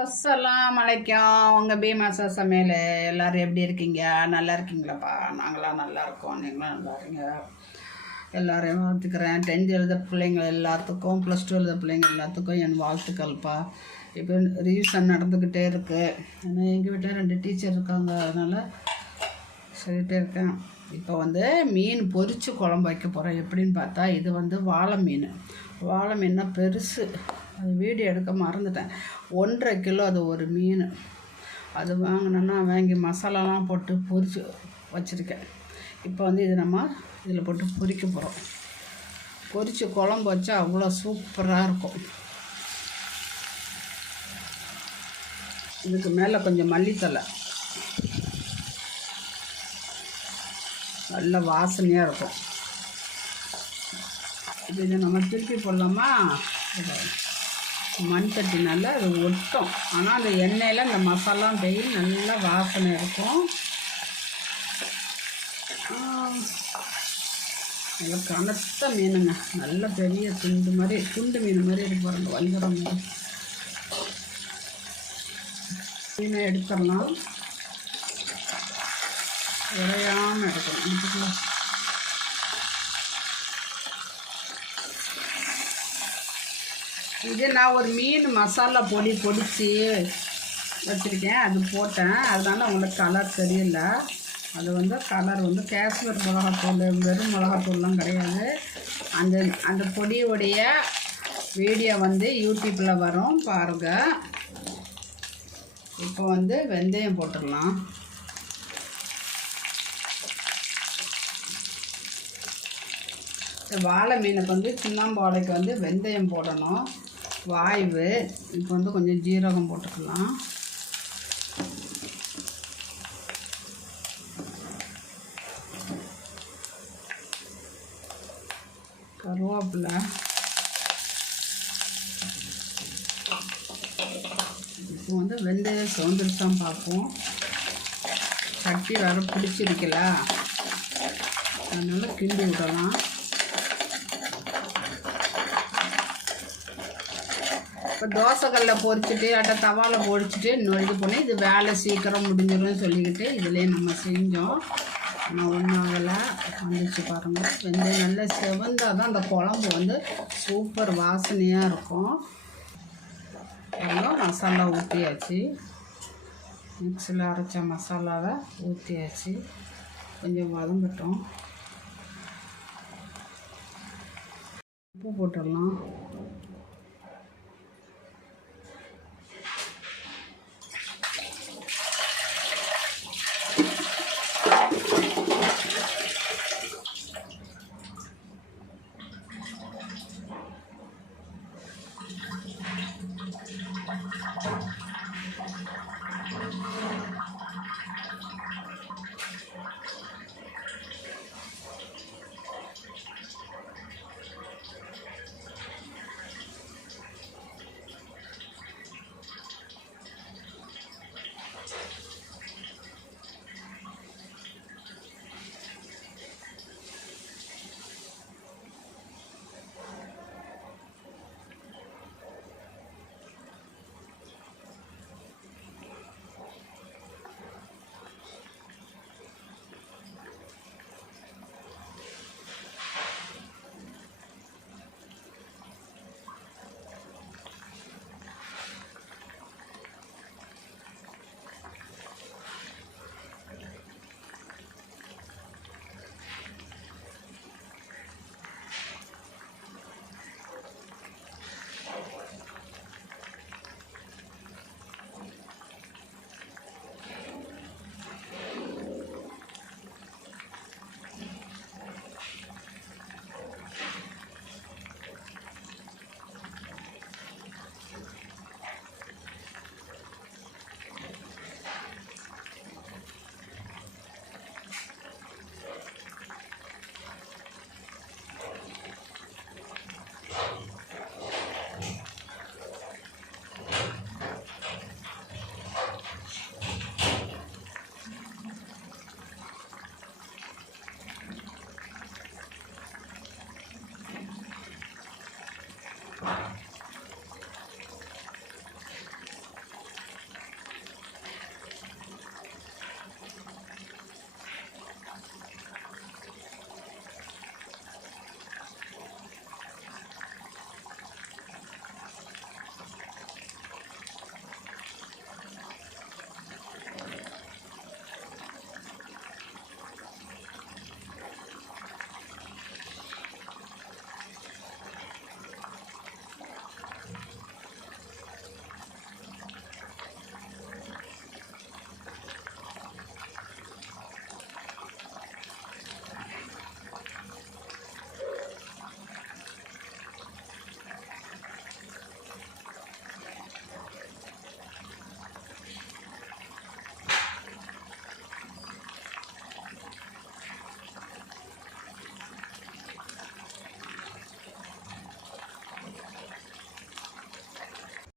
அஸ்லாம் வலைக்கம் உங்கள் பீமாசா சமையல் எல்லோரும் எப்படி இருக்கீங்க? நல்லா இருக்கீங்களாப்பா? நாங்களாம் நல்லா இருக்கோம். நீங்களும் நல்லா இருங்க. எல்லோரையும் வாழ்த்துக்கிறேன். டென்த் எழுத பிள்ளைங்க எல்லாத்துக்கும் ப்ளஸ் டூ எழுத பிள்ளைங்க எல்லாத்துக்கும் என் வாழ்த்துக்கள்ப்பா. இப்போ ரிவிஷன் நடந்துக்கிட்டே இருக்குது ஏன்னா எங்கள் வீட்டில் ரெண்டு டீச்சர் இருக்காங்க. அதனால் சொல்லிகிட்டே இருக்கேன். இப்போ வந்து மீன் பொரிச்சு குழம்பு வைக்க போகிறேன் எப்படின்னு பார்த்தா இது வந்து வாழை மீன். வாழை மீன்னா பெருசு. அது வீடியோ எடுக்க மறந்துட்டேன். ஒன்றரை கிலோ அது ஒரு மீன். அது வாங்கினேன்னா வாங்கி மசாலாலாம் போட்டு பொரிச்சு வச்சுருக்கேன். இப்போ வந்து இது நம்ம இதில் போட்டு பொரிக்க போகிறோம் பொரித்து குழம்பு வச்சா அவ்வளோ சூப்பராக இருக்கும். இதுக்கு மேலே கொஞ்சம் மல்லித்தலை நல்ல வாசனையாக இருக்கும். இது இதை நம்ம திருப்பி போடலாமா? இது நல்லா சட்டினால அது ஒட்டும். ஆனால் அந்த எண்ணெயில் அந்த மசாலா போய் நல்லா வாசனை இருக்கும். நல்லா கனத்த மீனுங்க. நல்ல பெரிய துண்டு மாதிரி துண்டு மீன் மாதிரி இருக்கு பாருங்க வஞ்சிரம் மீன். மீனை எடுத்துடலாம். உடையாமல் எடுக்கணும். எடுத்துக்கலாம் இது நான் ஒரு மீன் மசாலா பொடி பொடிச்சு வச்சுருக்கேன். அது போட்டேன். அதனால் உங்களுக்கு கலர் தெரியல. அது வந்து கலர் வந்து காஷ்மீர் மிளகாத்தூள் வெறும் மிளகாத்தூள்லாம் கிடையாது. அந்த அந்த பொடியுடைய வீடியோ வந்து யூடியூப்பில் வரும். பாருங்கள் இப்போ வந்து வெந்தயம் போட்டுடலாம். வாழை மீனுக்கு வந்து சின்னம்பாடைக்கு வந்து வெந்தயம் போடணும். வாய்வு இப்போ வந்து கொஞ்சம் ஜீரகம் போட்டுக்கலாம். கருவேப்பிலை. இப்போ வந்து வெந்தயம் சவுந்துருச்சான் பார்ப்போம். சட்டி வர பிடிச்சிருக்கல. அதனால் கிண்டி விடலாம். இப்போ தோசைக்கல்ல பொரிச்சிட்டு அட்ட தவாவில் பொறிச்சிட்டு இன்னும் இது பண்ணி. இது வேலை சீக்கிரம் முடிஞ்சிடும்னு சொல்லிக்கிட்டு இதுலேயே நம்ம செஞ்சோம். ஆனால் ஒன்றும் வந்துச்சு பாருங்கள் வெந்தயம் நல்லா செவந்தால் தான் அந்த குழம்பு வந்து சூப்பர் வாசனையாக இருக்கும். அப்புறம் மசாலா ஊற்றியாச்சு மிக்சியில் அரைச்ச மசாலாவை ஊற்றியாச்சு கொஞ்சம் வதங்கட்டும். உப்பு போட்டுடலாம்.